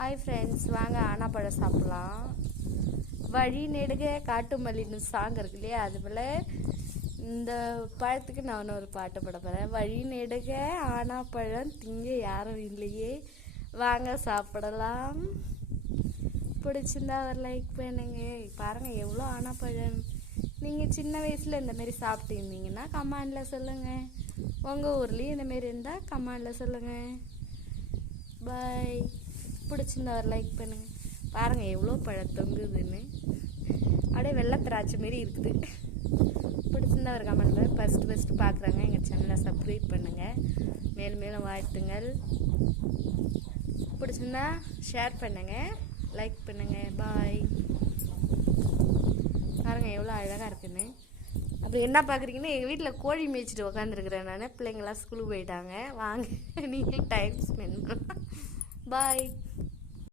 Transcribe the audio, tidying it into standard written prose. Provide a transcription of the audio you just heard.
Hi friends, வாங்க ஆனாப்பழம் சாப்பிட்லாம். வழி நெடுக காட்டு மல்லின்னு சாங் இருக்கு இல்லையா, அது போல் இந்த பழத்துக்கு நான் ஒரு பாட்டு பாட போகிறேன். வழி நெடுக ஆனாப்பழம் திங்க யாரும் இல்லையே, வாங்க சாப்பிடலாம். பிடிச்சிருந்தா ஒரு லைக் பண்ணுங்க. பாருங்கள் எவ்வளோ ஆனாப்பழம். நீங்கள் சின்ன வயசில் இந்தமாரி சாப்பிட்டு இருந்தீங்கன்னா கமெண்டில் சொல்லுங்கள். உங்கள் ஊர்லேயும் இந்தமாரி இருந்தால் கமெண்டில் சொல்லுங்கள். பாய். பிடிச்சிருந்தா ஒரு லைக் பண்ணுங்கள். பாருங்கள் எவ்வளோ பழம் தொங்குதுன்னு, அப்படியே வெள்ளை திராட்சை மாரி இருக்குது. பிடிச்சிருந்தா ஒரு கமெண்ட் பண்ணுங்கள். ஃபஸ்ட்டு பார்க்குறாங்க எங்கள் சேனலை சப்ஸ்கிரைப் பண்ணுங்கள். மேலும் மேலும் வாழ்த்துங்கள். பிடிச்சிருந்தா ஷேர் பண்ணுங்கள், லைக் பண்ணுங்கள். பாய். பாருங்கள் எவ்வளோ அழகாக இருக்குன்னு. அப்படி என்ன பார்க்குறீங்கன்னா, எங்கள் வீட்டில் கோழி மேய்ச்சிட்டு உக்காந்துருக்குறேன் நான். பிள்ளைங்களாம் ஸ்கூலுக்கு போயிட்டாங்க. வாங்க நீங்கள் டைம் ஸ்பெண்ட் பண்ணலாம். பாய்.